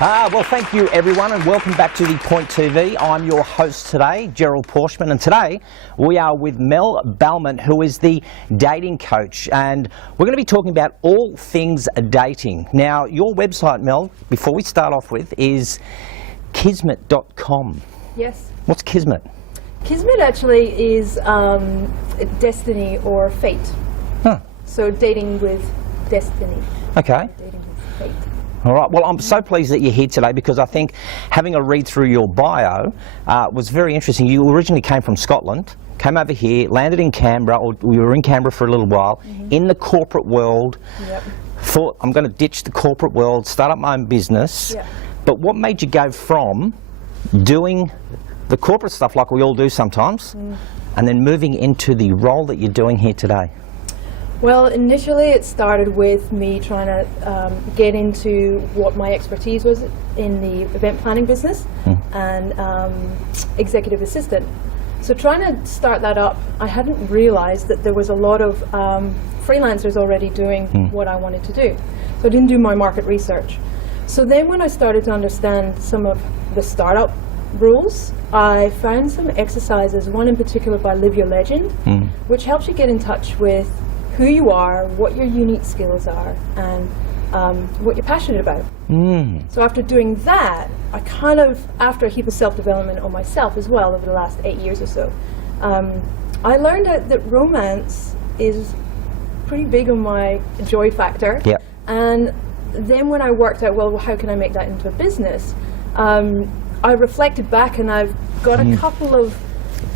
Well, thank you everyone and welcome back to The Point TV. I'm your host today, Gerald Pauschmann, and today we are with Mell Balment, who is the dating coach, and we're going to be talking about all things dating. Now, your website, Mell, before we start off with, is kismet.com. Yes. What's Kismet? Kismet actually is destiny or fate. Huh. So dating with destiny. Okay. Dating with fate. All right. Well, I'm so pleased that you're here today because I think having a read through your bio was very interesting. You originally came from Scotland, came over here, landed in Canberra, or we were in Canberra for a little while, in the corporate world. Yep. Thought, I'm going to ditch the corporate world, start up my own business. Yep. But what made you go from doing the corporate stuff like we all do sometimes, and then moving into the role that you're doing here today? Well, initially it started with me trying to get into what my expertise was in the event planning business and executive assistant. So trying to start that up, I hadn't realized that there was a lot of freelancers already doing what I wanted to do. So I didn't do my market research. So then when I started to understand some of the startup rules, I found some exercises, one in particular by Live Your Legend, which helps you get in touch with who you are, what your unique skills are, and what you're passionate about. So after doing that, I kind of, after a heap of self-development on myself as well over the last 8 years or so, I learned that romance is pretty big on my joy factor. Yep. And then when I worked out, well, how can I make that into a business? I reflected back and I've got a couple of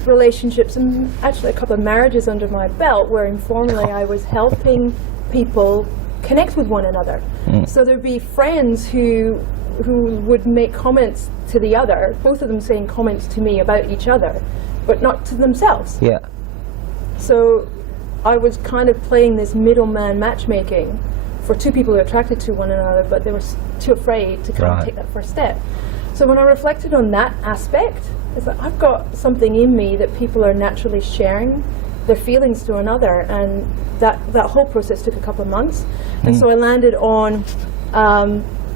relationships and actually a couple of marriages under my belt where informally I was helping people connect with one another. So there'd be friends who would make comments to the other, both of them saying comments to me about each other, but not to themselves. Yeah. So I was kind of playing this middleman matchmaking for two people who are attracted to one another, but they were too afraid to kind of take that first step. So when I reflected on that aspect, it's like I've got something in me that people are naturally sharing their feelings to another, and that whole process took a couple of months. And so I landed on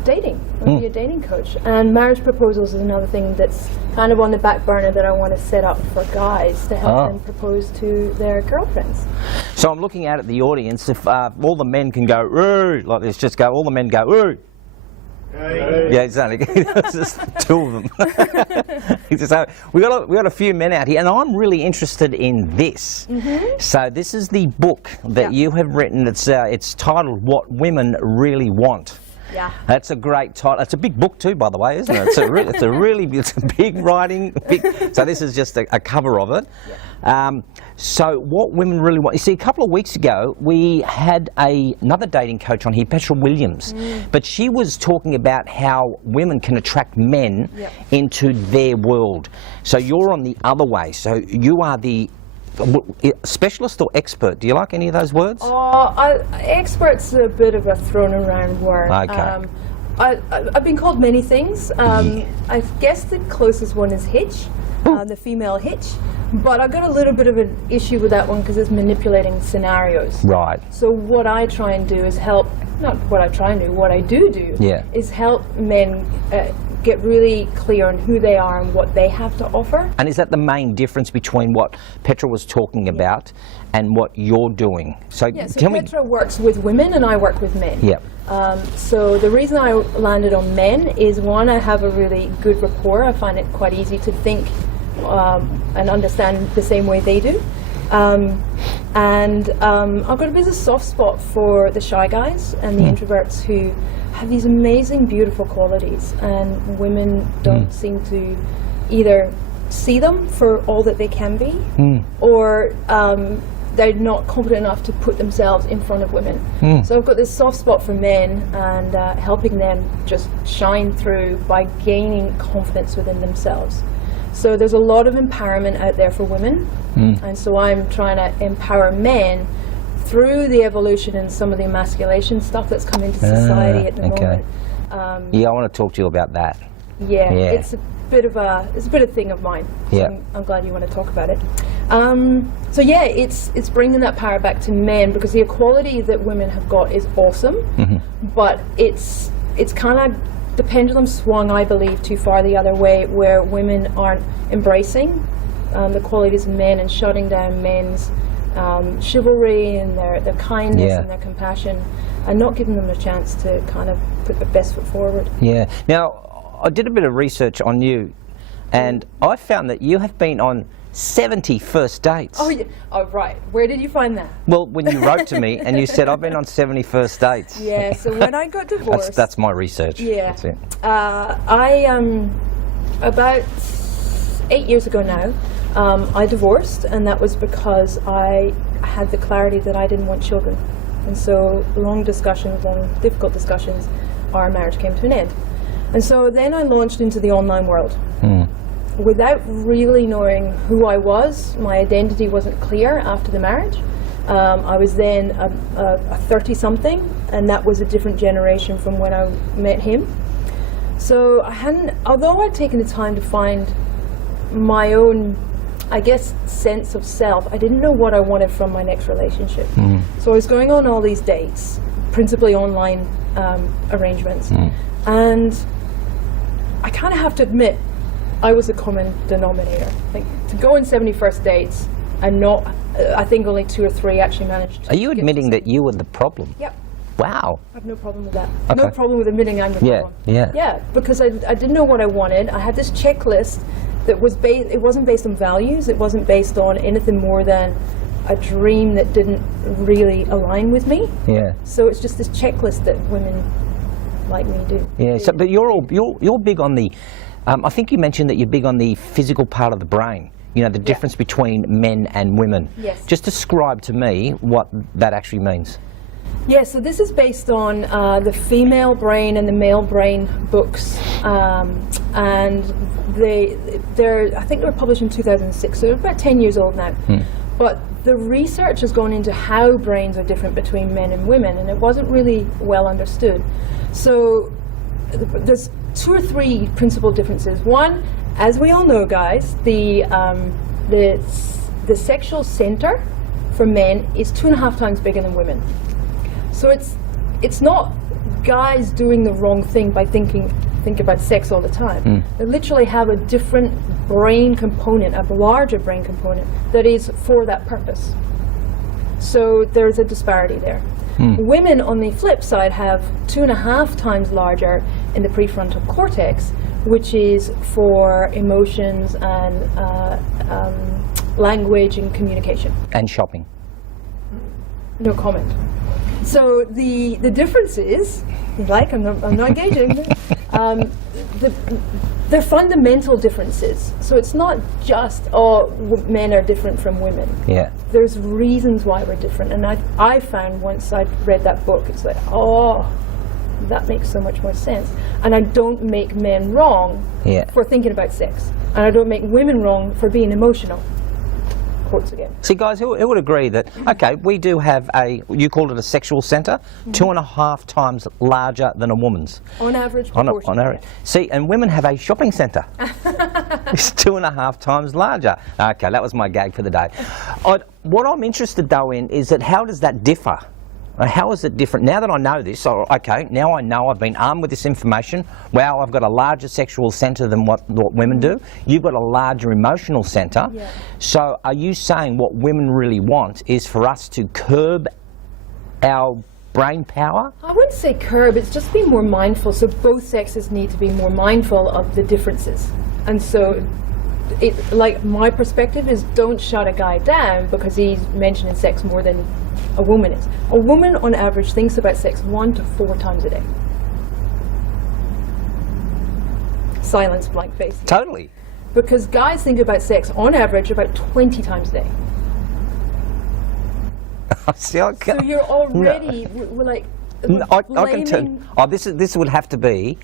dating, be a dating coach, and marriage proposals is another thing that's kind of on the back burner that I want to set up for guys to help them propose to their girlfriends. So I'm looking out at the audience. If all the men can go "Ooh," like this, just go. All the men go "Ooh." Yeah, exactly. It's just two of them. So we got a few men out here, and I'm really interested in this. So this is the book that you have written. It's titled "What Women Really Want." Yeah. That's a great title. It's a big book too, by the way, isn't it? It's a big writing. So this is just a cover of it. Yeah. So what women really want. You see, a couple of weeks ago, we had another dating coach on here, Petra Williams, but she was talking about how women can attract men into their world. So you're on the other way. So you are the specialist or expert? Do you like any of those words? Expert's a bit of a thrown around word. Okay. I've been called many things. I guess the closest one is hitch, the female hitch. But I've got a little bit of an issue with that one because it's manipulating scenarios. Right. So what I try and do is help, not what I try and do, what I do is help men get really clear on who they are and what they have to offer. And is that the main difference between what Petra was talking about and what you're doing? So, so Petra works with women and I work with men. Yep. So the reason I landed on men is, one, I have a really good rapport. I find it quite easy to think and understand the same way they do. I've got a bit of a soft spot for the shy guys and the introverts who have these amazing, beautiful qualities, and women don't seem to either see them for all that they can be, or they're not confident enough to put themselves in front of women. So I've got this soft spot for men and helping them just shine through by gaining confidence within themselves. So there's a lot of empowerment out there for women, and so I'm trying to empower men through the evolution and some of the emasculation stuff that's come into society at the moment. I want to talk to you about that. Yeah, it's a bit of a thing of mine. So I'm glad you want to talk about it. So yeah, it's bringing that power back to men, because the equality that women have got is awesome, but it's kind of the pendulum swung, I believe, too far the other way, where women aren't embracing the qualities of men and shutting down men's chivalry and their kindness and their compassion, and not giving them a chance to kind of put their best foot forward. Yeah. Now, I did a bit of research on you, and I found that you have been on 70 first dates. Oh, yeah. Oh, right. Where did you find that? Well, when you wrote to me and you said, I've been on 70 first dates. Yeah, so when I got divorced... That's my research. Yeah. That's it. About 8 years ago now, I divorced, and that was because I had the clarity that I didn't want children. And so long discussions, long difficult discussions, our marriage came to an end. And so then I launched into the online world. Without really knowing who I was. My identity wasn't clear after the marriage. I was then a 30-something, and that was a different generation from when I met him. So I hadn't, although I'd taken the time to find my own, I guess, sense of self, I didn't know what I wanted from my next relationship. So I was going on all these dates, principally online arrangements, and I kind of have to admit, I was a common denominator. Like, to go on 70 first dates and not, I think only 2 or 3 actually managed to. Are you admitting that you were the problem? Yep. Wow. I have no problem with that. Okay. No problem with admitting I'm the problem. Yeah, because I didn't know what I wanted. I had this checklist that was it wasn't based on values. It wasn't based on anything more than a dream that didn't really align with me. Yeah. So it's just this checklist that women like me do. Yeah. So, but you're big on the. I think you mentioned that you're big on the physical part of the brain, you know, the difference between men and women. Yes. Just describe to me what that actually means. Yeah, so this is based on the female brain and the male brain books, and they're I think they were published in 2006, so they're about 10 years old now. But the research has gone into how brains are different between men and women, and it wasn't really well understood. So there's 2 or 3 principal differences. One, as we all know, guys, the sexual center for men is 2.5 times bigger than women. So it's not guys doing the wrong thing by think about sex all the time. They literally have a different brain component, a larger brain component that is for that purpose. So there's a disparity there. Women, on the flip side, have 2.5 times larger in the prefrontal cortex, which is for emotions and language and communication. And shopping. No comment. So the difference is, I'm not engaging. They're fundamental differences. So it's not just, men are different from women. Yeah. There's reasons why we're different. And I found once I'd read that book, it's like, that makes so much more sense. And I don't make men wrong for thinking about sex. And I don't make women wrong for being emotional. Quotes again. See, guys, who would agree that, okay, we do have you called it a sexual centre, 2.5 times larger than a woman's. On average, on average. See, and women have a shopping centre. It's 2.5 times larger. Okay, that was my gag for the day. What I'm interested, though, in is that how does that differ? How is it different? Now that I know this, okay, now I know I've been armed with this information. Wow, I've got a larger sexual centre than what women do. You've got a larger emotional centre. Yeah. So are you saying what women really want is for us to curb our brain power? I wouldn't say curb, it's just be more mindful. So both sexes need to be more mindful of the differences. And so, like, my perspective is don't shut a guy down because he's mentioning sex more than a woman is. A woman on average thinks about sex 1 to 4 times a day. Silence, blank face. Totally. Because guys think about sex on average about 20 times a day. See, so you're already like I can tell. This would have to be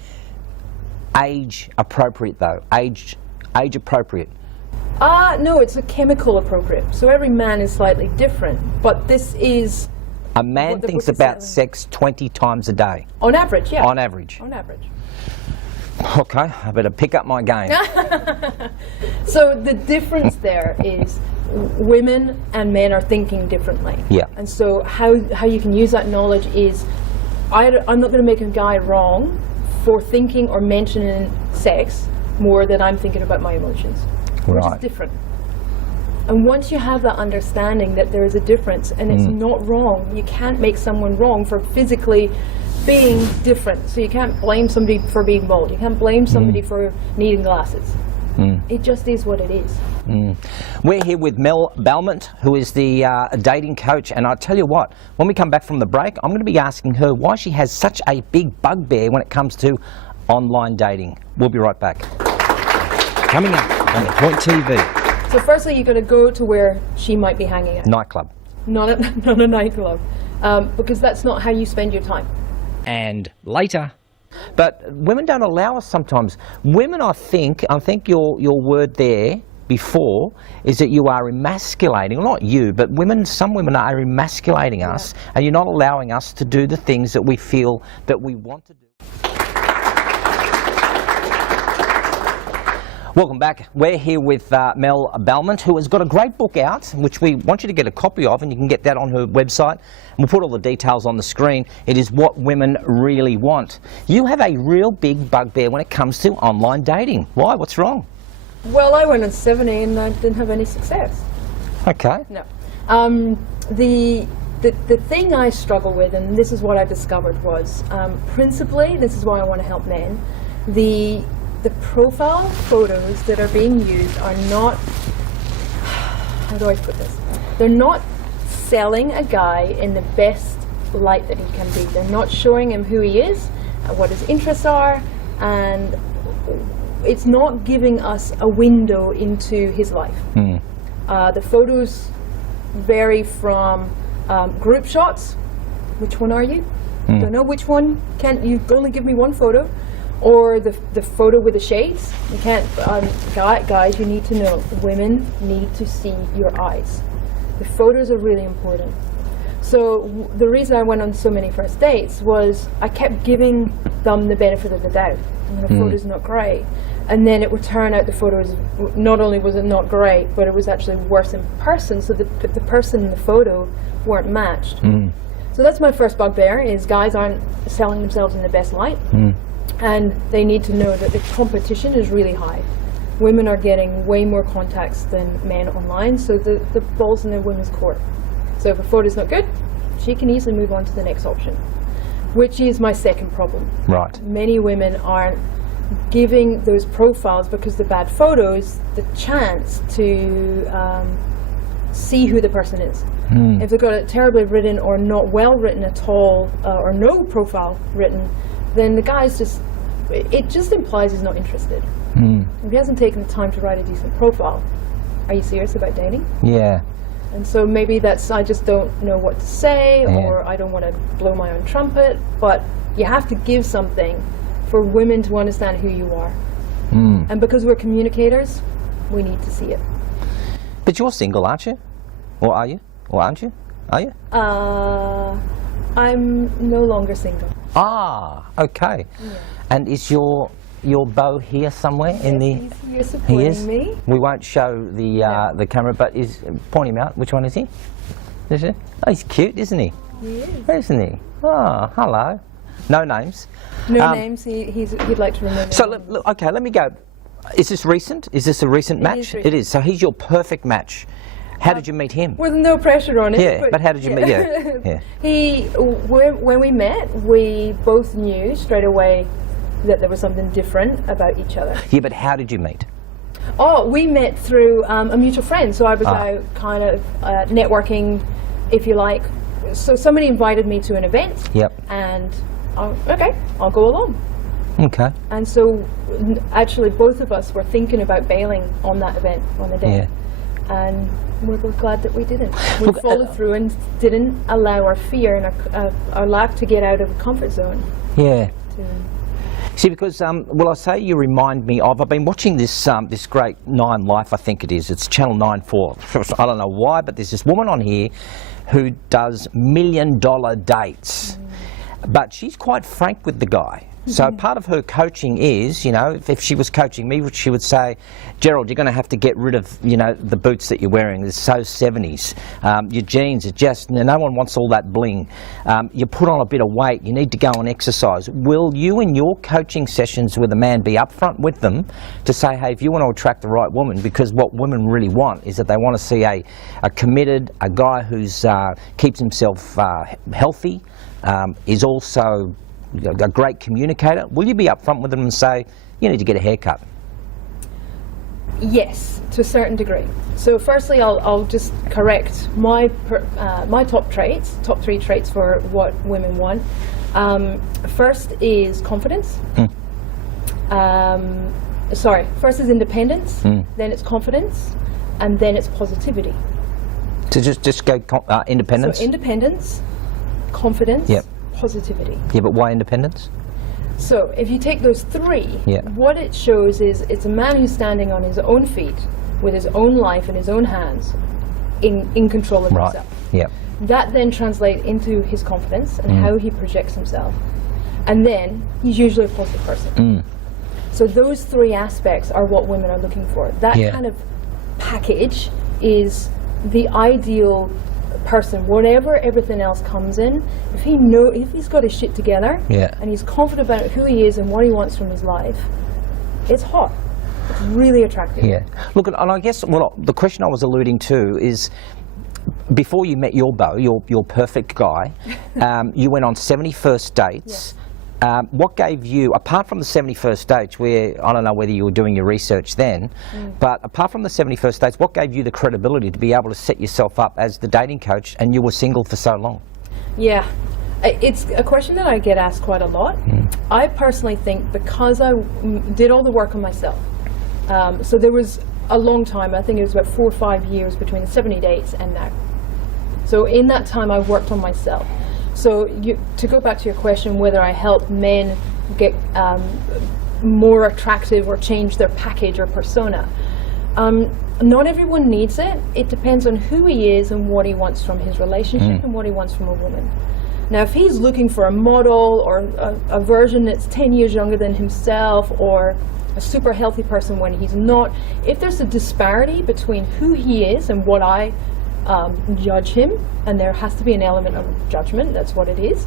age appropriate, though. Age appropriate. No, it's a chemical appropriate. So every man is slightly different, but this is... A man thinks about sex 20 times a day. On average, yeah. On average. On average. Okay, I better pick up my game. So the difference there is women and men are thinking differently. Yeah. And so how you can use that knowledge is, I'm not going to make a guy wrong for thinking or mentioning sex more than I'm thinking about my emotions, which is Right. different. And once you have that understanding that there is a difference and it's not wrong, you can't make someone wrong for physically being different. So you can't blame somebody for being bald. You can't blame somebody for needing glasses. It just is what it is. We're here with Mell Balment, who is the dating coach, and I tell you what, when we come back from the break, I'm going to be asking her why she has such a big bugbear when it comes to online dating. We'll be right back. Coming up on The Point TV. So firstly, you've got to go to where she might be hanging out. Nightclub. Not a nightclub, because that's not how you spend your time. And later. But women don't allow us sometimes. Women, I think your word there before is that you are emasculating, well, not you, but women, some women are emasculating us, and you're not allowing us to do the things that we feel that we want to do. Welcome back. We're here with Mell Balment, who has got a great book out, which we want you to get a copy of, and you can get that on her website. And we'll put all the details on the screen. It is What Women Really Want. You have a real big bugbear when it comes to online dating. Why? What's wrong? Well, I went on 70 and I didn't have any success. Okay. No. The thing I struggle with, and this is what I discovered, was principally, this is why I want to help men, the profile photos that are being used are not, how do I put this? They're not selling a guy in the best light that he can be. They're not showing him who he is, what his interests are, and it's not giving us a window into his life. The photos vary from group shots. Which one are you? Don't know which one. Can't you only give me one photo? Or the photo with the shades. You can't. Guys, you need to know. Women need to see your eyes. The photos are really important. So the reason I went on so many first dates was I kept giving them the benefit of the doubt. And the photo's not great. And then it would turn out the photos, not only was it not great, but it was actually worse in person. So the person in the photo weren't matched. So that's my first bugbear, is guys aren't selling themselves in the best light. And they need to know that the competition is really high. Women are getting way more contacts than men online, so the ball's in the women's court. So if a photo's not good, she can easily move on to the next option, which is my second problem. Right. Many women aren't giving those profiles, because the bad photos, the chance to see who the person is. If they've got it terribly written or not well written at all, or no profile written, then the guy's it just implies he's not interested. If he hasn't taken the time to write a decent profile, are you serious about dating? Yeah. And so maybe that's, I just don't know what to say, or I don't want to blow my own trumpet, but you have to give something for women to understand who you are. And because we're communicators, we need to see it. But you're single, aren't you? Or are you? Or aren't you? Are you? I'm no longer single. Ah, okay. Yeah. And is your beau here somewhere in the? He's here supporting He is. me. We won't show the camera, but point him out. Which one is he? Is he? Oh, he's cute, isn't he? He is. Isn't he? Oh, hello. No names. No names. He'd like to remember. So okay, let me go. Is this recent? Is this a recent match? Is recent. It is. So he's your perfect match. How did you meet him? With no pressure on it. Yeah, but how did you meet? Yeah. When we met, we both knew straight away that there was something different about each other. Yeah, but how did you meet? Oh, we met through a mutual friend. So I was out kind of networking, if you like. So somebody invited me to an event. Yep. And okay, I'll go along. Okay. And so actually both of us were thinking about bailing on that event on the day. Yeah. And we're both glad that we didn't. We followed through and didn't allow our fear and our lack to get out of the comfort zone. Yeah. See, because, well, I say you remind me of, I've been watching this this great 9 Life, I think it is. It's Channel 9 4. I don't know why, but there's this woman on here who does $1 million dates. But she's quite frank with the guy. So part of her coaching is, you know, if she was coaching me, she would say, Gerald, you're going to have to get rid of, you know, the boots that you're wearing. They're so 70s. Your jeans are just, no one wants all that bling. You put on a bit of weight. You need to go and exercise. Will you, in your coaching sessions with a man, be upfront with them to say, hey, if you want to attract the right woman, because what women really want is that they want to see a committed, a guy who's keeps himself healthy, is also a great communicator. Will you be upfront with them and say, you need to get a haircut? Yes, to a certain degree. So firstly, I'll just correct my top three traits for what women want. First is confidence. First is independence, then it's confidence, and then it's positivity. So just go independence? So independence, confidence, yep. Positivity. Yeah, but why independence? So if you take those three, yeah. What it shows is it's a man who's standing on his own feet with his own life in his own hands, in control of himself. Yeah. That then translates into his confidence and how he projects himself. And then he's usually a positive person. So those three aspects are what women are looking for. That kind of package is the ideal person. Whatever everything else comes in, if he's got his shit together and he's confident about who he is and what he wants from his life, it's hot. It's really attractive. Yeah. Look, and I guess the question I was alluding to is, before you met your beau, your perfect guy, you went on 71st dates. Yes. What gave you, apart from the 71st dates, where I don't know whether you were doing your research then, but apart from the 71st dates, what gave you the credibility to be able to set yourself up as the dating coach, and you were single for so long? Yeah, it's a question that I get asked quite a lot. I personally think because I did all the work on myself, so there was a long time, I think it was about 4 or 5 years between the 70 dates and now. So in that time I worked on myself. So to go back to your question, whether I help men get more attractive or change their package or persona, not everyone needs it. It depends on who he is and what he wants from his relationship and what he wants from a woman. Now, if he's looking for a model or a version that's 10 years younger than himself, or a super healthy person when he's not, if there's a disparity between who he is and what I judge him, and there has to be an element of judgment, that's what it is,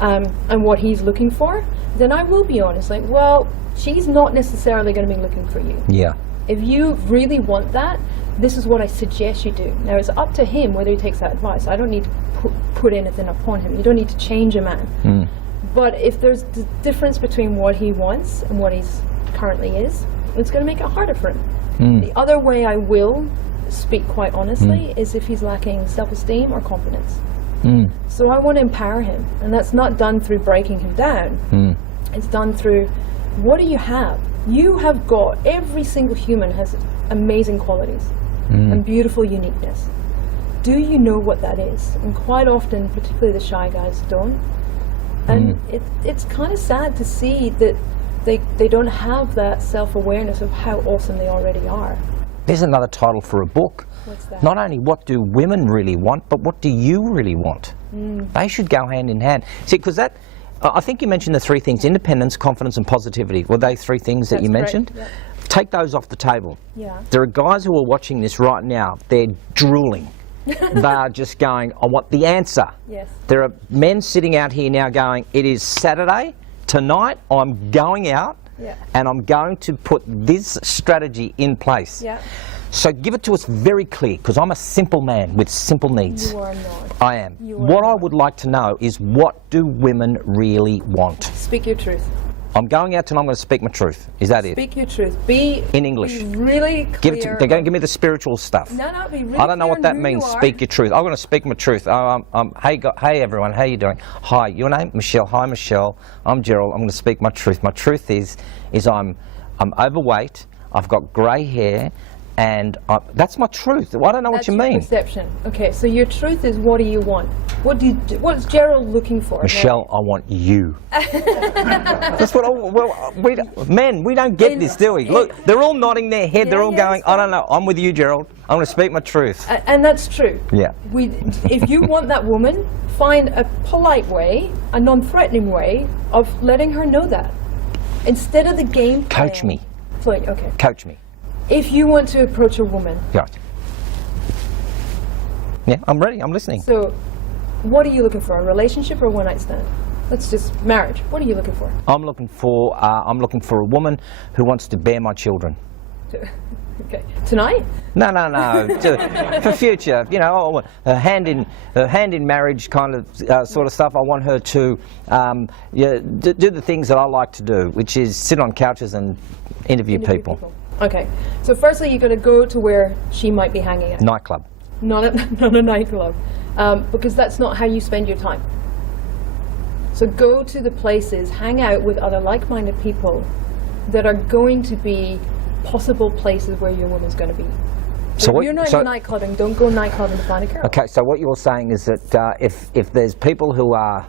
and what he's looking for, then I will be honest, like, well, she's not necessarily going to be looking for you. Yeah. If you really want that, this is what I suggest you do. Now, it's up to him whether he takes that advice. I don't need to put anything upon him. You don't need to change a man. But if there's the difference between what he wants and what he's currently is, it's going to make it harder for him. The other way I will speak quite honestly is if he's lacking self-esteem or confidence. So I want to empower him, and that's not done through breaking him down. It's done through, what do you have? You have got, every single human has amazing qualities and beautiful uniqueness. Do you know what that is? And quite often, particularly the shy guys, don't. And it's kind of sad to see that they don't have that self-awareness of how awesome they already are. There's another title for a book. What's that? Not only what do women really want, but what do you really want? They should go hand in hand. See, because that, I think you mentioned the three things: independence, confidence, and positivity. Were they three things that you mentioned? Yep. Take those off the table. Yeah. There are guys who are watching this right now. They're drooling. They are just going, I want the answer. Yes. There are men sitting out here now going, it is Saturday, tonight I'm going out and I'm going to put this strategy in place. Yeah. So give it to us very clear, because I'm a simple man with simple needs. You are not. I am. What I would like to know is, what do women really want? Speak your truth. I'm going out tonight, I'm going to speak my truth. Is that it? Speak your truth. Be in English. Be really clear. They're going to give me the spiritual stuff. No, be really I don't know clear what that who means. you are. Speak your truth. I'm going to speak my truth. Hey everyone, how you doing? Hi, your name? Michelle. Hi Michelle. I'm Gerald. I'm going to speak my truth. My truth is I'm overweight. I've got grey hair. And that's my truth. I don't know what you mean. Perception. Okay, so your truth is, what do you want? What's Gerald looking for? Michelle, I want you. That's what men, we don't get this, do we? Look, they're all nodding their head. They're all going, I don't know. I'm with you, Gerald. I'm going to speak my truth. And that's true. Yeah. If you want that woman, find a polite way, a non-threatening way of letting her know that. instead of the game plan, Coach me. Okay. Coach me. If you want to approach a woman, Right. Yeah, I'm ready. I'm listening. so what are you looking for? A relationship or a one-night stand? Let's just marriage. What are you looking for? I'm looking for a woman who wants to bear my children. Okay. Tonight? No. For future, you know, I want a hand in marriage kind of sort of stuff. I want her to do the things that I like to do, which is sit on couches and interview people. Okay. So firstly, you're going to go to where she might be hanging out. Nightclub. Not a nightclub, because that's not how you spend your time. So go to the places, hang out with other like-minded people that are going to be possible places where your woman's going to be. So if you're not into nightclubbing, don't go nightclubbing to find a girl. Okay, so what you're saying is that if there's people who are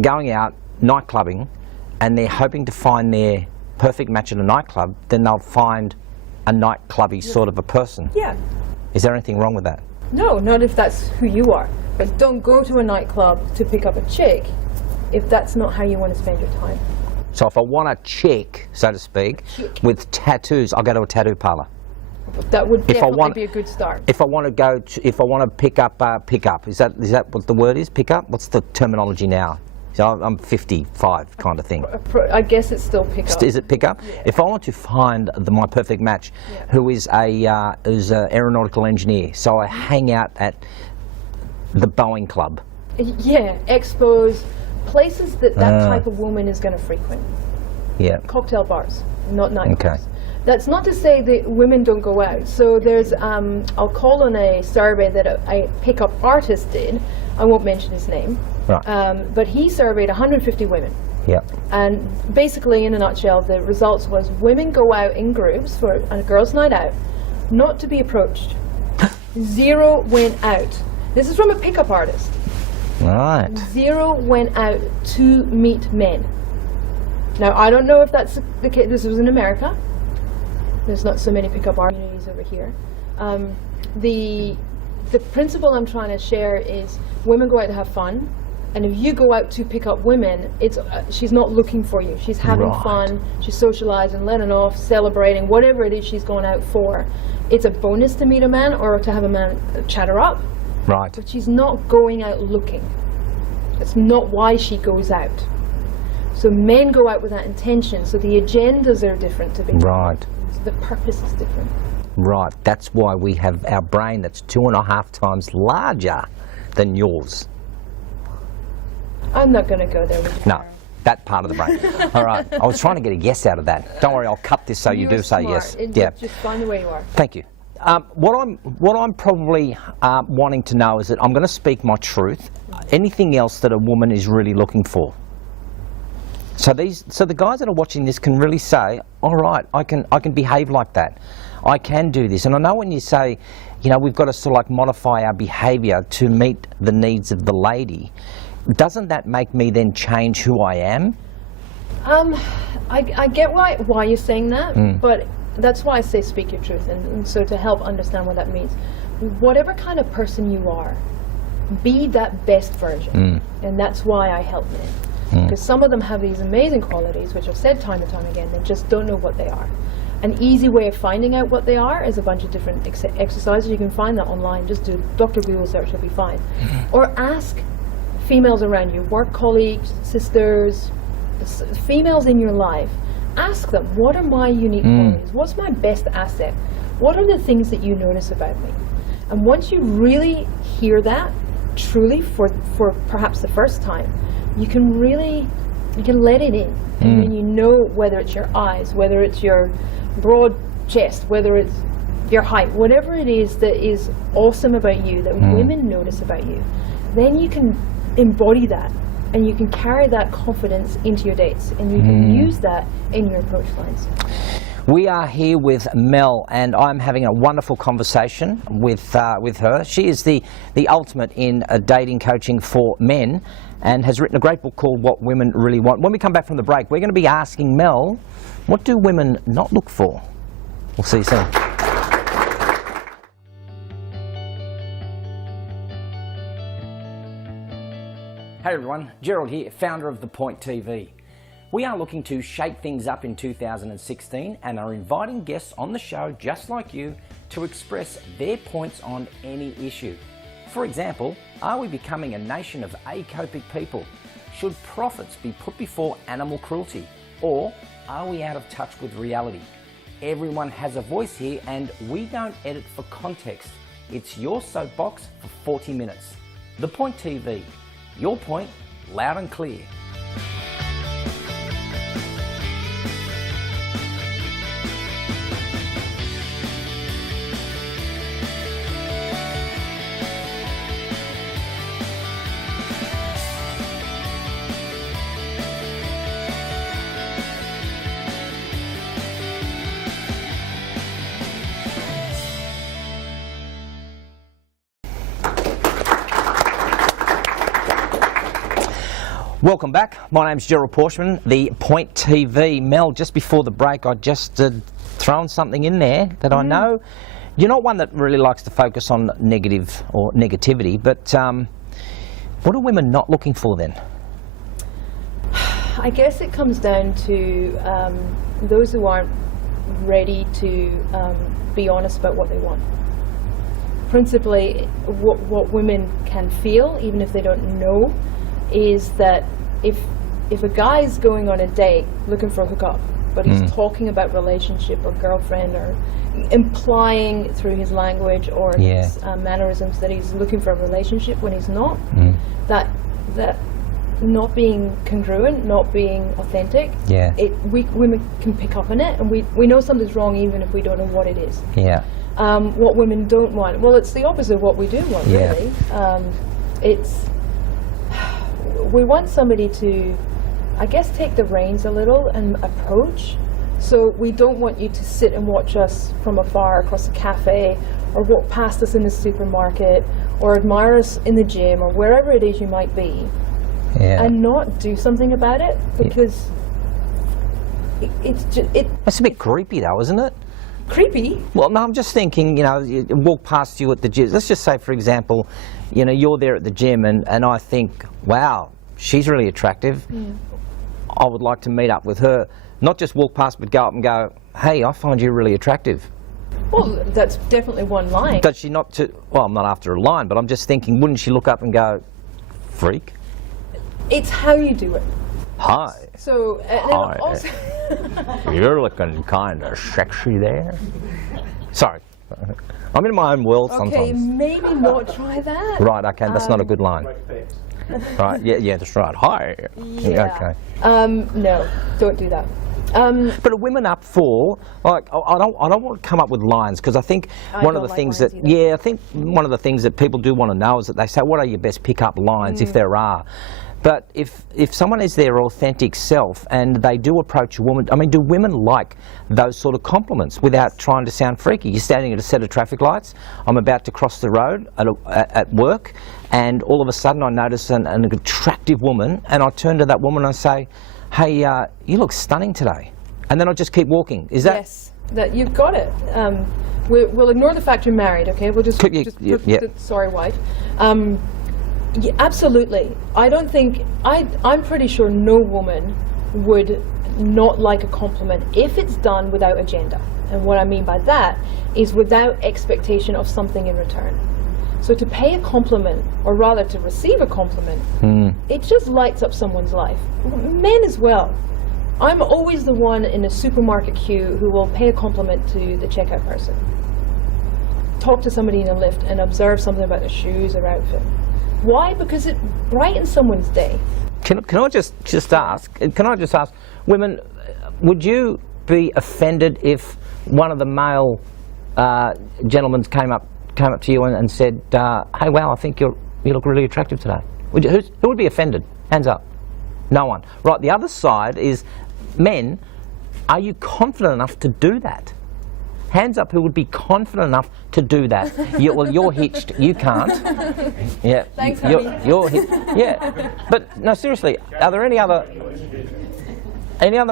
going out nightclubbing and they're hoping to find their perfect match at a nightclub, then they'll find a nightclubby sort of a person. Yeah. Is there anything wrong with that? No, not if that's who you are. But don't go to a nightclub to pick up a chick if that's not how you want to spend your time. So if I want a chick, so to speak, with tattoos, I'll go to a tattoo parlor. That would definitely be a good start. If I want to pick up, is that what the word is? Pick up? What's the terminology now? So I'm 55 kind of thing. I guess it's still pick up. Is it pick up? Yeah. If I want to find my perfect match, who is a aeronautical engineer, so I hang out at the Boeing Club. Yeah, expos, places that type of woman is going to frequent. Yeah. Cocktail bars, not nightclubs. Okay. That's not to say that women don't go out. So there's, I'll call on a survey that a pickup artist did. I won't mention his name. Right. But he surveyed 150 women. Yeah. And basically, in a nutshell, the results was women go out in groups for a girls' night out, not to be approached. 0 went out. This is from a pickup artist. Right. 0 went out to meet men. Now, I don't know if that's the case. This was in America. There's not so many pickup opportunities over here. The principle I'm trying to share is women go out to have fun, and if you go out to pick up women, it's she's not looking for you. She's having fun. She's socializing, letting off, celebrating, whatever it is she's going out for. It's a bonus to meet a man or to have a man chat her up. Right. But she's not going out looking. It's not why she goes out. So men go out with that intention. So the agendas are different to begin. Right. So the purpose is different. Right. That's why we have our brain that's 2.5 times larger than yours. I'm not going to go there with you. No, that part of the brain. All right. I was trying to get a yes out of that. Don't worry, I'll cut this so you do say yes. Just find the way you are. Thank you. What I'm probably wanting to know is that I'm going to speak my truth. Anything else that a woman is really looking for. So the guys that are watching this can really say, all right, I can behave like that. I can do this. And I know when you say, you know, we've got to sort of like modify our behaviour to meet the needs of the lady, doesn't that make me then change who I am? I get why you're saying that, but that's why I say speak your truth, and so to help understand what that means. Whatever kind of person you are, be that best version, and that's why I help men. Because some of them have these amazing qualities, which I've said time and time again, they just don't know what they are. An easy way of finding out what they are is a bunch of different exercises. You can find that online. Just do Dr. Google search, you'll be fine. Or ask females around you, work colleagues, sisters, females in your life. Ask them, what are my unique qualities? What's my best asset? What are the things that you notice about me? And once you really hear that, truly for perhaps the first time, you can let it in. And then you know whether it's your eyes, whether it's your broad chest, whether it's your height, whatever it is that is awesome about you, that women notice about you, then you can embody that. And you can carry that confidence into your dates, and you can use that in your approach lines. We are here with Mell, and I'm having a wonderful conversation with her. She is the ultimate in dating coaching for men, and has written a great book called What Women Really Want. When we come back from the break, we're going to be asking Mell, what do women not look for? We'll see you soon. Hey everyone, Gerald here, founder of The Point TV. We are looking to shake things up in 2016 and are inviting guests on the show just like you to express their points on any issue. For example, are we becoming a nation of acopic people? Should profits be put before animal cruelty? Or are we out of touch with reality? Everyone has a voice here and we don't edit for context. It's your soapbox for 40 minutes. The Point TV. Your point, loud and clear. Welcome back. My name's Gerald Pauschmann, the Point TV. Mel, just before the break, I just thrown something in there that I know you're not one that really likes to focus on negative or negativity, but what are women not looking for then? I guess it comes down to those who aren't ready to be honest about what they want. Principally, what women can feel, even if they don't know, is that if a guy is going on a date looking for a hookup, but he's talking about relationship or girlfriend, or implying through his language or his mannerisms that he's looking for a relationship when he's not, that not being congruent, not being authentic, women can pick up on it, and we know something's wrong even if we don't know what it is. What women don't want, well, it's the opposite of what we do want, really. We want somebody to, I guess, take the reins a little and approach. So we don't want you to sit and watch us from afar across a cafe, or walk past us in the supermarket, or admire us in the gym, or wherever it is you might be, and not do something about it, because it's just... That's a bit creepy though, isn't it? Creepy? Well, no, I'm just thinking, you know, you walk past you at the gym. Let's just say, for example, you know, you're there at the gym and I think, wow, she's really attractive. I would like to meet up with her. Not just walk past, but go up and go, hey, I find you really attractive. Well, that's definitely one line. Does she not well, I'm not after a line, but I'm just thinking, wouldn't she look up and go, freak? It's how you do it. Hi. So, hi. Also you're looking kind of sexy there. Sorry. I'm in my own world sometimes. Okay, maybe not try that. Right, okay, that's not a good line. Right, yeah, that's right. Hi. Okay. No, don't do that. But are women up for, like, I don't want to come up with lines, because I think one of the things that, I think one of the things that people do want to know is that they say, what are your best pick-up lines, if there are? But if someone is their authentic self and they do approach a woman, I mean, do women like those sort of compliments without trying to sound freaky? You're standing at a set of traffic lights, I'm about to cross the road at work, and all of a sudden I notice an attractive woman, and I turn to that woman and I say, hey, you look stunning today. And then I'll just keep walking. Is that... Yes, that you've got it. We'll ignore the fact you're married, okay? We'll just sorry, wife. Yeah, absolutely. I don't think, I'm pretty sure no woman would not like a compliment if it's done without agenda. And what I mean by that is without expectation of something in return. So to pay a compliment, or rather to receive a compliment, it just lights up someone's life. Men as well. I'm always the one in a supermarket queue who will pay a compliment to the checkout person. Talk to somebody in a lift and observe something about their shoes or outfit. Why? Because it brightens someone's day. Can I just ask? Can I just ask, women, would you be offended if one of the male gentlemen came up to you and said, "Hey, wow, I think you look really attractive today"? Would you, who would be offended? Hands up. No one. Right. The other side is, men. Are you confident enough to do that? Hands up who would be confident enough to do that. Well, you're hitched. You can't. Yeah. Thanks, honey. You're hitched. Yeah. But no, seriously, are there any other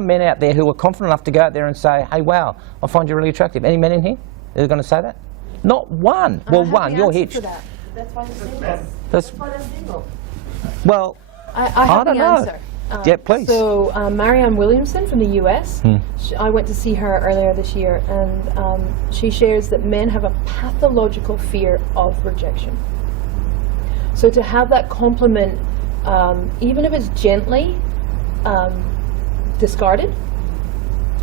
men out there who are confident enough to go out there and say, "Hey, wow, I find you really attractive"? Any men in here who are going to say that? Not one. Well, one. You're hitched. That's why you're single. That's why I'm single. Well, I have don't the know. answer. Yeah, please. So Marianne Williamson from the US, I went to see her earlier this year, and she shares that men have a pathological fear of rejection. So to have that compliment, even if it's gently discarded,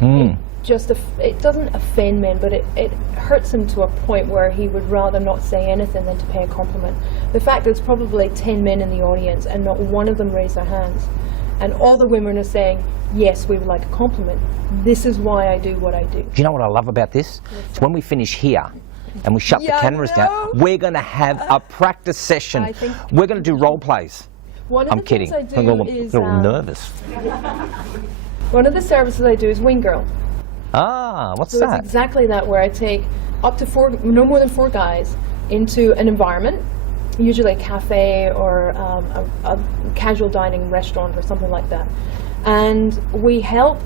it doesn't offend men, but it hurts him to a point where he would rather not say anything than to pay a compliment. The fact that there's probably 10 men in the audience and not one of them raised their hands, and all the women are saying, yes, we would like a compliment. This is why I do what I do. Do you know what I love about this? It's when we finish here and we shut the cameras down, we're going to have a practice session. We're going to do role plays. I'm kidding. I'm a little nervous. One of the services I do is Wing Girl. Ah, what's so that? It's exactly that, where I take up to no more than 4 guys into an environment, usually a cafe or a casual dining restaurant or something like that. And we help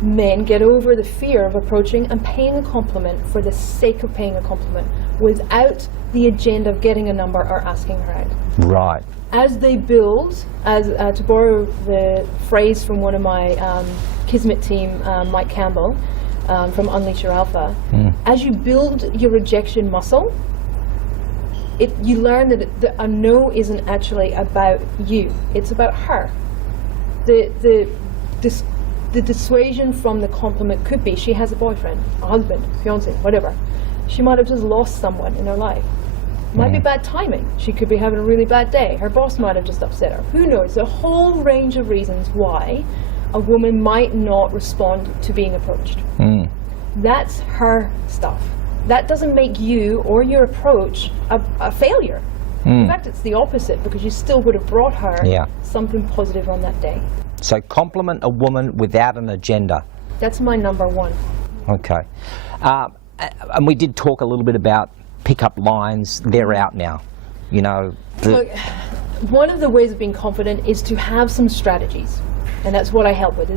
men get over the fear of approaching and paying a compliment for the sake of paying a compliment without the agenda of getting a number or asking her out. Right. As they build, to borrow the phrase from one of my Kismet team, Mike Campbell, from Unleash Your Alpha, as you build your rejection muscle, you learn that a no isn't actually about you, it's about her. The dissuasion from the compliment could be she has a boyfriend, a husband, fiance, whatever. She might have just lost someone in her life. Might be bad timing. She could be having a really bad day. Her boss might have just upset her. Who knows? A whole range of reasons why a woman might not respond to being approached. That's her stuff. That doesn't make you or your approach a failure. In fact, it's the opposite, because you still would have brought her something positive on that day. So compliment a woman without an agenda. That's my number one. Okay. And we did talk a little bit about pick-up lines. They're out now. You know. Look, one of the ways of being confident is to have some strategies. And that's what I help with,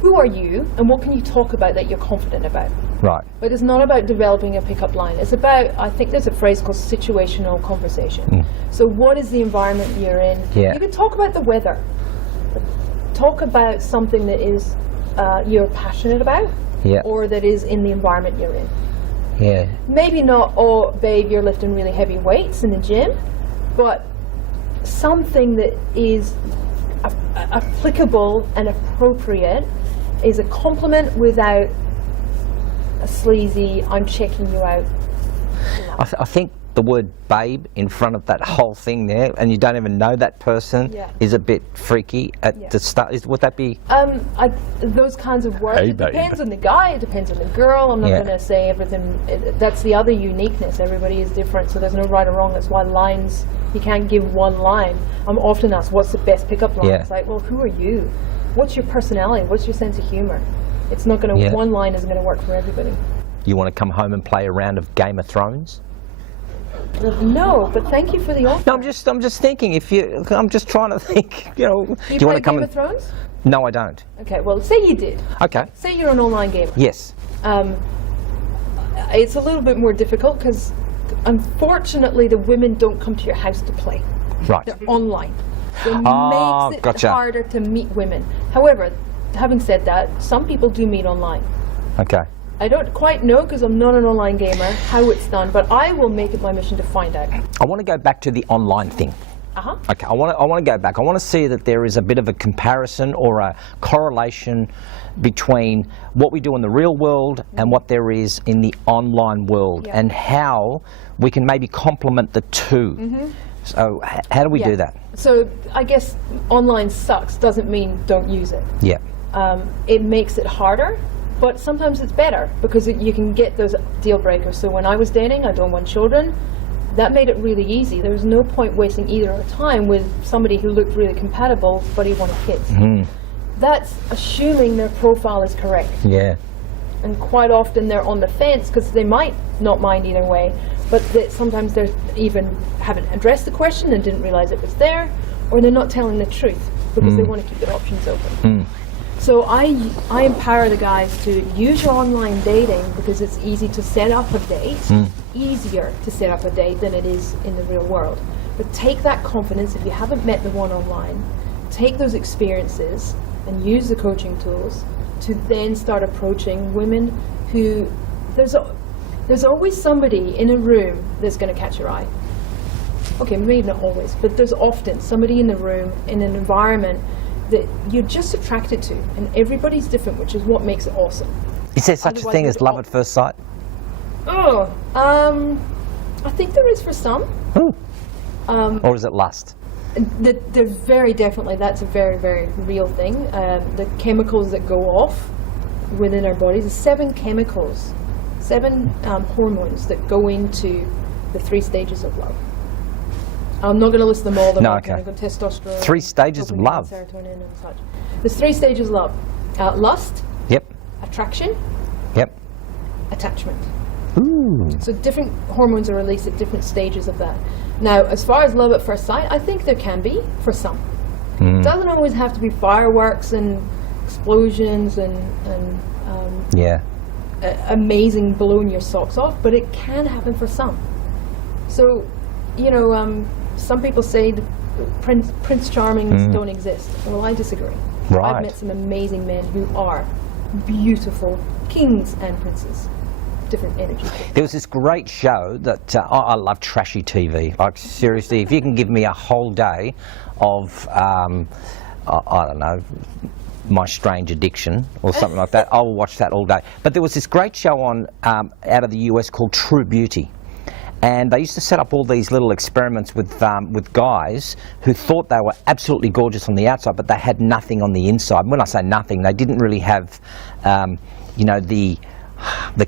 who are you and what can you talk about that you're confident about? Right. But it's not about developing a pickup line. It's about, I think there's a phrase called situational conversation. So what is the environment you're in? You can talk about the weather. Talk about something that is you're passionate about or that is in the environment you're in. Maybe not, oh, babe, you're lifting really heavy weights in the gym, but something that is applicable and appropriate is a compliment without a sleazy, I'm checking you out. I think the word babe in front of that whole thing there, and you don't even know that person, is a bit freaky at the start. Would that be? Those kinds of words, it depends on the guy, it depends on the girl. I'm not going to say everything. That's the other uniqueness. Everybody is different, so there's no right or wrong. That's why lines, you can't give one line. I'm often asked, what's the best pickup line? It's like, well, who are you? What's your personality? What's your sense of humor? It's not going to, one line isn't going to work for everybody. You want to come home and play a round of Game of Thrones? No, but thank you for the offer. No, I'm just thinking. I'm just trying to think. You know, do you want to come Game of Thrones? No, I don't. Okay, well, say you did. Okay. Say you're an online gamer. Yes. It's a little bit more difficult because, unfortunately, the women don't come to your house to play. Right. They're online. So it makes it harder to meet women. However, having said that, some people do meet online. Okay. I don't quite know, because I'm not an online gamer, how it's done, but I will make it my mission to find out. I want to go back to the online thing. Okay, I want to go back. I want to see that there is a bit of a comparison or a correlation between what we do in the real world and what there is in the online world, and how we can maybe complement the two. So how do we do that? So I guess online sucks doesn't mean don't use it. Yeah. It makes it harder. But sometimes it's better, because you can get those deal breakers. So when I was dating, I don't want children. That made it really easy. There was no point wasting either our time with somebody who looked really compatible, but he wanted kids. That's assuming their profile is correct. Yeah. And quite often they're on the fence, because they might not mind either way, but sometimes they even haven't addressed the question and didn't realize it was there, or they're not telling the truth because they want to keep their options open. So I empower the guys to use your online dating, because it's easy to set up a date, easier to set up a date than it is in the real world. But take that confidence, if you haven't met the one online, take those experiences and use the coaching tools to then start approaching women who, there's always somebody in a room that's going to catch your eye. Okay, maybe not always, but there's often somebody in the room, in an environment that you're just attracted to, and everybody's different, which is what makes it awesome. Is there such a thing as love at first sight? Oh, I think there is for some. Or is it lust? There's very definitely, that's a very, very real thing. The chemicals that go off within our bodies, there's 7 chemicals, 7 hormones that go into the 3 stages of love. I'm not going to list them all. No, okay. Testosterone. 3 stages of love. Serotonin and such. There's 3 stages of love. Lust. Yep. Attraction. Yep. Attachment. Ooh. So different hormones are released at different stages of that. Now, as far as love at first sight, I think there can be for some. It doesn't always have to be fireworks and explosions and amazing blowing your socks off, but it can happen for some. So, you know, some people say the Prince Charmings don't exist. Well, I disagree. Right. I've met some amazing men who are beautiful kings and princes. Different energy. There was this great show that I love trashy TV. Like seriously, if you can give me a whole day of I don't know, My Strange Addiction or something like that, I'll watch that all day. But there was this great show on out of the US called True Beauty. And they used to set up all these little experiments with guys who thought they were absolutely gorgeous on the outside, but they had nothing on the inside. When I say nothing, they didn't really have, you know, the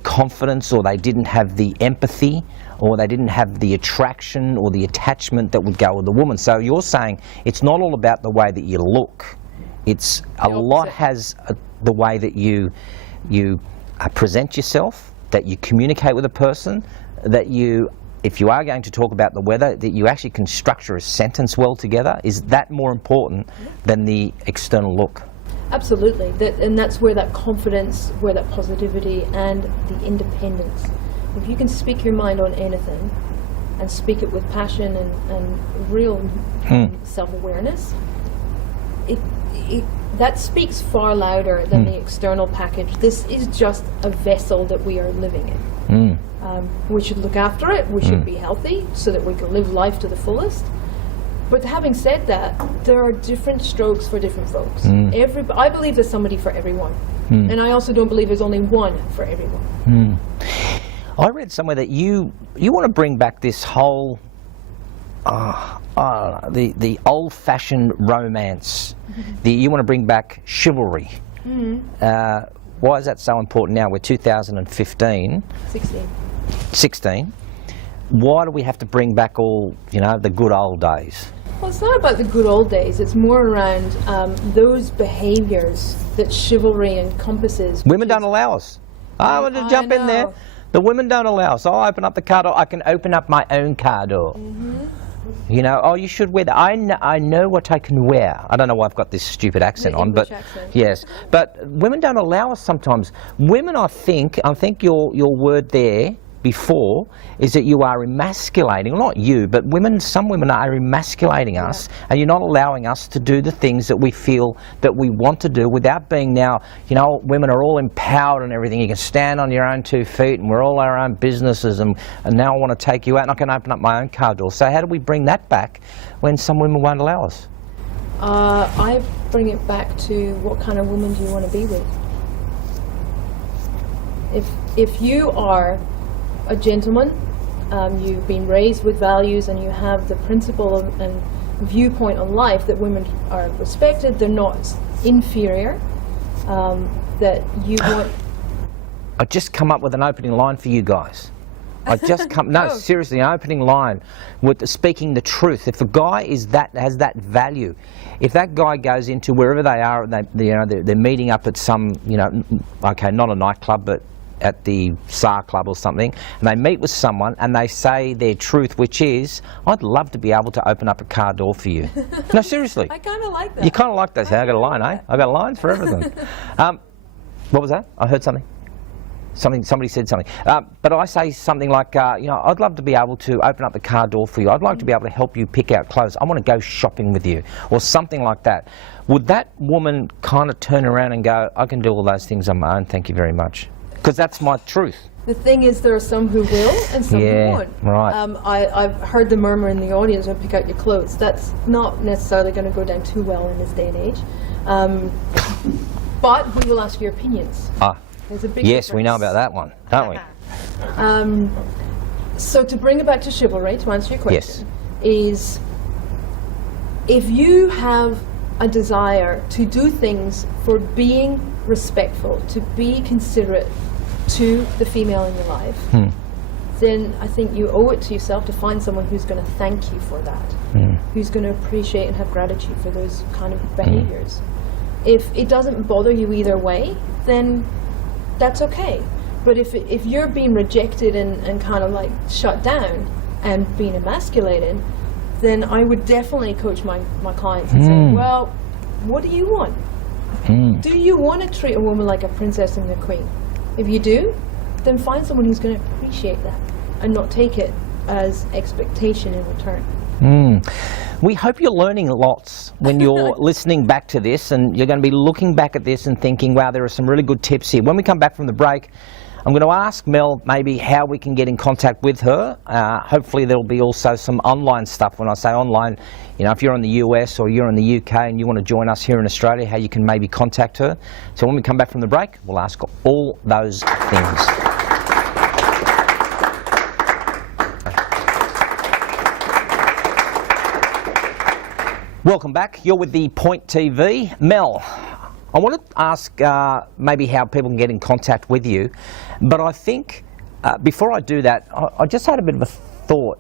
confidence, or they didn't have the empathy, or they didn't have the attraction or the attachment that would go with the woman. So you're saying it's not all about the way that you look. It's a lot has the way that you present yourself, that you communicate with a person, that you, if you are going to talk about the weather, that you actually can structure a sentence well together. Is that more important than the external look? Absolutely, and that's where that confidence, where that positivity and the independence. If you can speak your mind on anything and speak it with passion and real self-awareness, that speaks far louder than the external package. This is just a vessel that we are living in. We should look after it, we should be healthy so that we can live life to the fullest. But having said that, there are different strokes for different folks. I believe there's somebody for everyone. And I also don't believe there's only one for everyone. I read somewhere that you want to bring back this whole, the old-fashioned romance. You want to bring back chivalry. Why is that so important now? We're 2015. 16. Why do we have to bring back all, you know, the good old days? Well, it's not about the good old days. It's more around those behaviours that chivalry encompasses. Women don't allow us. I want to jump in there. The women don't allow us. I'll open up the car door. I can open up my own car door. You know, oh, you should wear that. I know what I can wear. I don't know why I've got this stupid accent on, but yes. But women don't allow us sometimes. Women, I think your word there before is that you are emasculating, well, not you, but women, some women are emasculating us, and you're not allowing us to do the things that we feel that we want to do without being now, you know, women are all empowered and everything. You can stand on your own 2 feet and we're all our own businesses, and now I want to take you out and I can open up my own car door. So how do we bring that back when some women won't allow us? I bring it back to what kind of woman do you want to be with? If you are a gentleman, you've been raised with values and you have the principle and viewpoint on life that women are respected, they're not inferior, that you want... I've just come up with an opening line for you guys. No, seriously, an opening line with speaking the truth. If a guy has that value, if that guy goes into wherever they are, and they're meeting up at some, you know, okay, not a nightclub, but at the SAR Club or something, and they meet with someone and they say their truth, which is, I'd love to be able to open up a car door for you. No, seriously. I kind of like that. You kind of like that. I got a line, eh? I got lines for everything. What was that? I heard something. Somebody said something. But I say something like, you know, I'd love to be able to open up the car door for you. I'd like to be able to help you pick out clothes. I want to go shopping with you, or something like that. Would that woman kind of turn around and go, I can do all those things on my own, thank you very much? Because that's my truth. The thing is, there are some who will and some who won't. Right. I've heard the murmur in the audience when pick out your clothes. That's not necessarily going to go down too well in this day and age. But we will ask your opinions. There's a big yes, difference. we know about that one, don't we? So to bring it back to chivalry, to answer your question, is if you have a desire to do things for being respectful, to be considerate to the female in your life, then I think you owe it to yourself to find someone who's going to thank you for that, who's going to appreciate and have gratitude for those kind of behaviors. If it doesn't bother you either way, then that's okay. But if you're being rejected and kind of like shut down and being emasculated, then I would definitely coach my clients and say, well, what do you want? Do you want to treat a woman like a princess and a queen? If you do, then find someone who's going to appreciate that and not take it as expectation in return. We hope you're learning lots when you're listening back to this, and you're going to be looking back at this and thinking, wow, there are some really good tips here. When we come back from the break, I'm going to ask Mel maybe how we can get in contact with her. Hopefully there'll be also some online stuff. When I say online, you know, if you're in the US or you're in the UK and you want to join us here in Australia, how you can maybe contact her. So when we come back from the break, we'll ask all those things. Welcome back. You're with the Point TV. Mel, I want to ask maybe how people can get in contact with you, but I think before I do that, I just had a bit of a thought.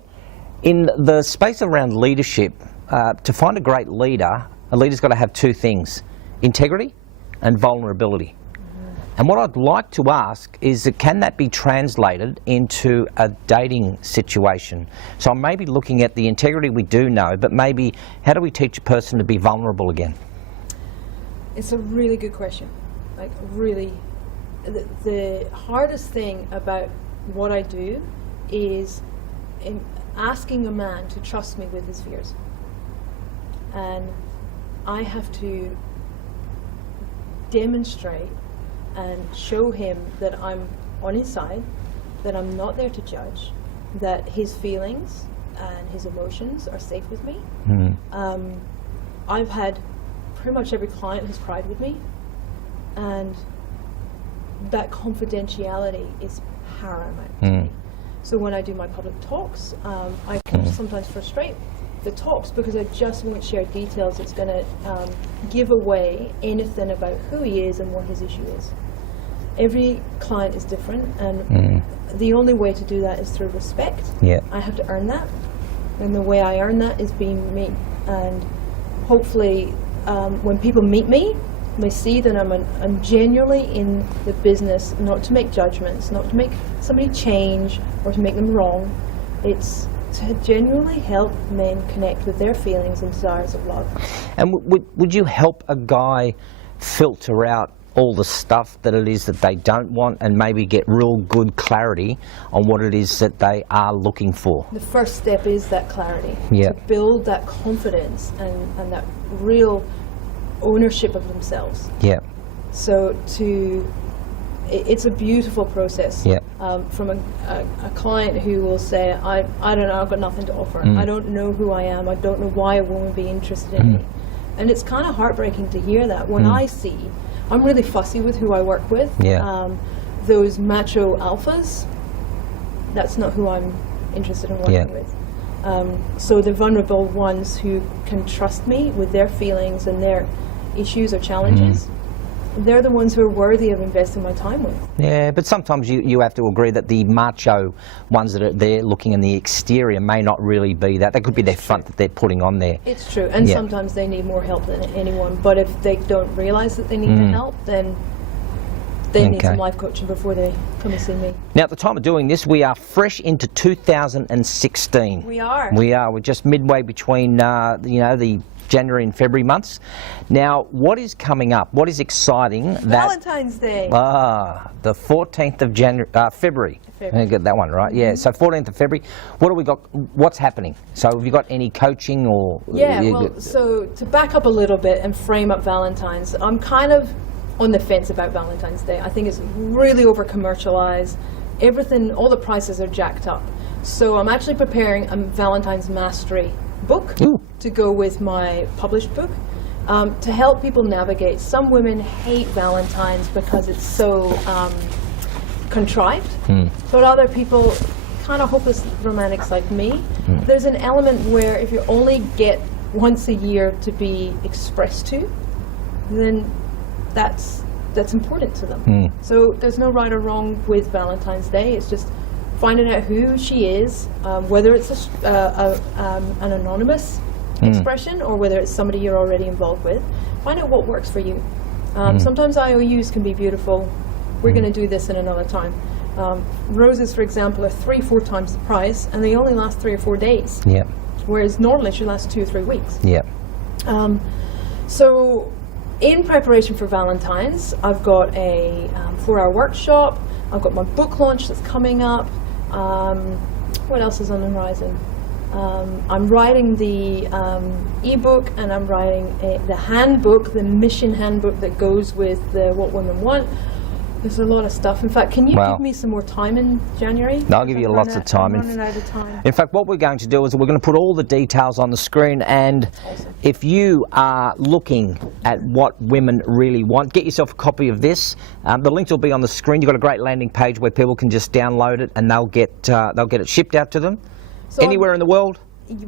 In the space around leadership, to find a great leader, a leader's got to have two things: integrity and vulnerability. And what I'd like to ask is, can that be translated into a dating situation? So I'm maybe looking at the integrity we do know, but maybe how do we teach a person to be vulnerable again? It's a really good question. Like, really, the hardest thing about what I do is asking a man to trust me with his fears. And I have to demonstrate and show him that I'm on his side, that I'm not there to judge, that his feelings and his emotions are safe with me. I've had pretty much every client who's cried with me, and that confidentiality is paramount to me. So when I do my public talks, I can sometimes frustrate the talks because I just won't share details that's going to give away anything about who he is and what his issue is. Every client is different, and the only way to do that is through respect. I have to earn that, and the way I earn that is being me. And hopefully when people meet me, they see that I'm genuinely in the business not to make judgments, not to make somebody change or to make them wrong. It's to genuinely help men connect with their feelings and desires of love. And would you help a guy filter out all the stuff that it is that they don't want and maybe get real good clarity on what it is that they are looking for? The first step is that clarity, to build that confidence and that real ownership of themselves. So it's a beautiful process. From a client who will say, I don't know, I've got nothing to offer. I don't know who I am. I don't know why a woman would be interested in me. And it's kind of heartbreaking to hear that when I see, I'm really fussy with who I work with. Those macho alphas, that's not who I'm interested in working with. So the vulnerable ones who can trust me with their feelings and their issues or challenges, they're the ones who are worthy of investing my time with. Yeah, but sometimes you have to agree that the macho ones that are there looking in the exterior may not really be that. That could be their front that they're putting on there. It's true, and sometimes they need more help than anyone, but if they don't realise that they need the help, then they need some life coaching before they come and see me. Now, at the time of doing this, we are fresh into 2016. We are. We're just midway between, the January and February months. Now, what is coming up? What is exciting? Valentine's Day. The 14th of February. I get that one right. Yeah. So 14th of February. What have we got? What's happening? So have you got any coaching or? Yeah. Well, so to back up a little bit and frame up Valentine's, I'm kind of on the fence about Valentine's Day. I think it's really over commercialized. Everything, all the prices are jacked up. So I'm actually preparing a Valentine's Mastery book to go with my published book to help people navigate. Some women hate Valentine's because it's so contrived, but other people, kind of hopeless romantics like me, there's an element where if you only get once a year to be expressed to, then that's important to them. So there's no right or wrong with Valentine's Day. It's just finding out who she is, whether it's an anonymous expression or whether it's somebody you're already involved with. Find out what works for you. Sometimes IOUs can be beautiful. We're going to do this in another time. Roses, for example, are 3-4 times the price, and they only last 3 or 4 days. Yeah. Whereas normally it should last 2 or 3 weeks. Yeah. So, in preparation for Valentine's, I've got a 4-hour workshop. I've got my book launch that's coming up. What else is on the horizon? I'm writing the ebook, and I'm writing the handbook, the mission handbook that goes with the What Women Want. There's a lot of stuff. In fact, can you give me some more time in January? No, I'll give you lots of time. I'm running out of time. In fact, what we're going to do is we're going to put all the details on the screen, and if you are looking at what women really want, get yourself a copy of this. The links will be on the screen. You've got a great landing page where people can just download it, and they'll get it shipped out to them anywhere in the world.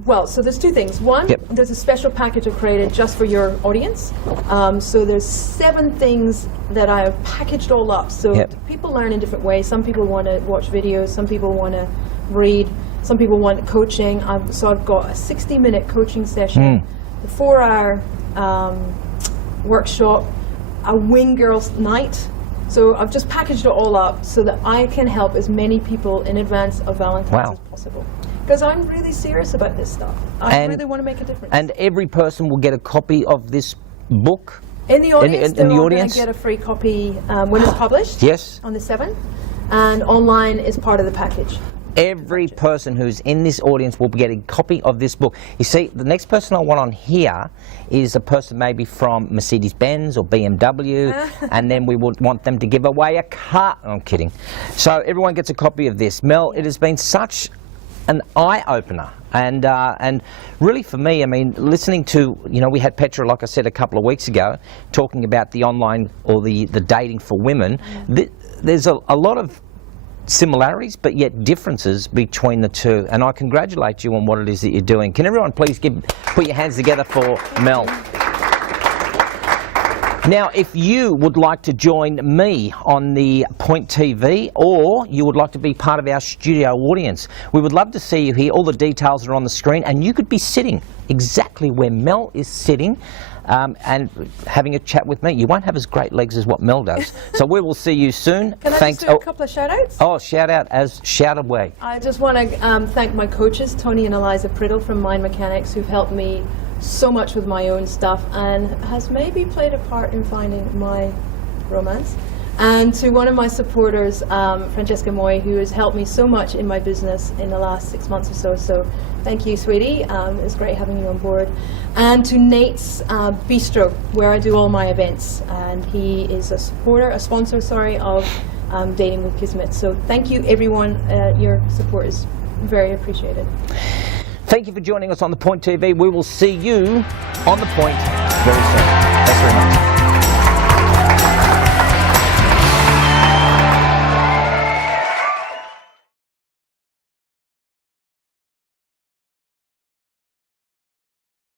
Well, so there's 2 things. One, there's a special package I've created just for your audience. So there's 7 things that I have packaged all up. So people learn in different ways. Some people want to watch videos. Some people want to read. Some people want coaching. So I've got a 60-minute coaching session, a 4-hour workshop, a wing girls night. So I've just packaged it all up so that I can help as many people in advance of Valentine's as possible. Because I'm really serious about this stuff. I really want to make a difference. And every person will get a copy of this book? In the audience, they're all going to get a free copy when it's published on the 7th. And online is part of the package. Every person who's in this audience will be getting a copy of this book. You see, the next person I want on here is a person maybe from Mercedes-Benz or BMW, and then we would want them to give away a car. I'm kidding. So everyone gets a copy of this. Mel, it has been such an eye-opener, and really for me, I mean, listening to, we had Petra, like I said a couple of weeks ago, talking about the online or the dating for women. There's a lot of similarities but yet differences between the two, and I congratulate you on what it is that you're doing. Can everyone please put your hands together for Mel? Now, if you would like to join me on the Point TV, or you would like to be part of our studio audience, we would love to see you here. All the details are on the screen, and you could be sitting exactly where Mel is sitting and having a chat with me. You won't have as great legs as what Mel does. So we will see you soon. Can I just do a couple of shout-outs? Oh, shout away. I just want to thank my coaches, Tony and Eliza Priddle from Mind Mechanics, who've helped me so much with my own stuff and has maybe played a part in finding my romance. And to one of my supporters, Francesca Moy, who has helped me so much in my business in the last 6 months or so. So thank you, sweetie. It's great having you on board. And to Nate's Bistro, where I do all my events. And he is a sponsor of Dating with Kismet. So thank you, everyone. Your support is very appreciated. Thank you for joining us on The Point TV. We will see you on The Point very soon. Thanks very much.